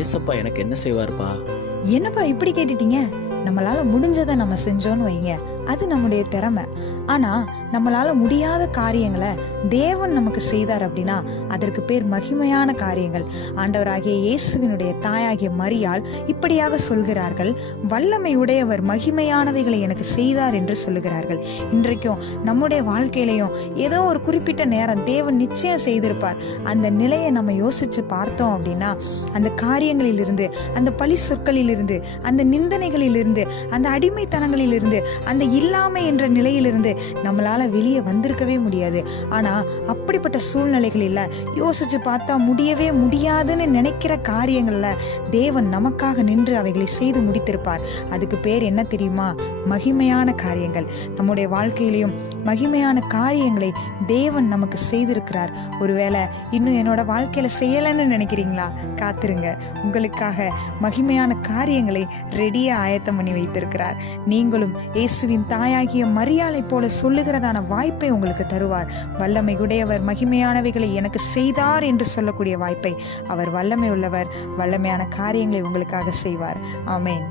ஏசப்பா எனக்கு என்ன செய்வார்ப்பா? என்னப்பா இப்படி கேட்டுட்டீங்க? நம்மளால முடிஞ்சதை நம்ம செஞ்சோன்னு வைங்க, அது நம்முடைய திறமை. ஆனா நம்மளால முடியாத காரியங்களை தேவன் நமக்கு செய்தார் அப்படின்னா அதற்கு பேர் மகிமையான காரியங்கள். ஆண்டவராகிய இயேசுவினுடைய தாயாகிய மரியாள் இப்படியாக சொல்கிறார்கள், வல்லமை உடையவர் மகிமையானவைகளை எனக்கு செய்தார் என்று சொல்லுகிறார்கள். இன்றைக்கும் நம்முடைய வாழ்க்கையிலையும் ஏதோ ஒரு குறிப்பிட்ட நேரம் தேவன் நிச்சயம் செய்திருப்பார். அந்த நிலையை நம்ம யோசிச்சு பார்த்தோம் அப்படின்னா அந்த காரியங்களிலிருந்து, அந்த பழி சொற்களிலிருந்து, அந்த நிந்தனைகளிலிருந்து, அந்த அடிமைத்தனங்களிலிருந்து, அந்த இல்லாமை என்ற நிலையிலிருந்து நம்மளால வெளியே வந்திருக்கவே முடியாது. ஆனா அப்படிப்பட்ட சூழ்நிலைகளில் யோசிச்சு பார்த்தா முடியவே முடியாதுன்னு நினைக்கிற காரியங்கள்ல தேவன் நமக்காக நின்று அவைகளை செய்து முடித்திருப்பார். அதுக்கு பேர் என்ன தெரியுமா? மகிமையான காரியங்கள். நம்முடைய வாழ்க்கையிலையும் மகிமையான காரியங்களை தேவன் நமக்கு செய்திருக்கிறார். ஒருவேளை இன்னும் என்னோட வாழ்க்கையில செய்யலைன்னு நினைக்கிறீங்களா? காத்திருங்க, உங்களுக்காக மகிமையான காரியங்களை ரெடியா ஆயத்தம் பண்ணி வைத்திருக்கிறார். நீங்களும் இயேசுவின் தாயாகிய மரியாளை போல சொல்லுகிறதான வாய்ப்பை உங்களுக்கு தருவார். வல்லமை உடையவர் மகிமையானவைகளை எனக்கு செய்தார் என்று சொல்லக்கூடிய வாய்ப்பை. அவர் வல்லமை உள்ளவர், வல்லமையான காரியங்களை உங்களுக்காக செய்வார். ஆமேன்.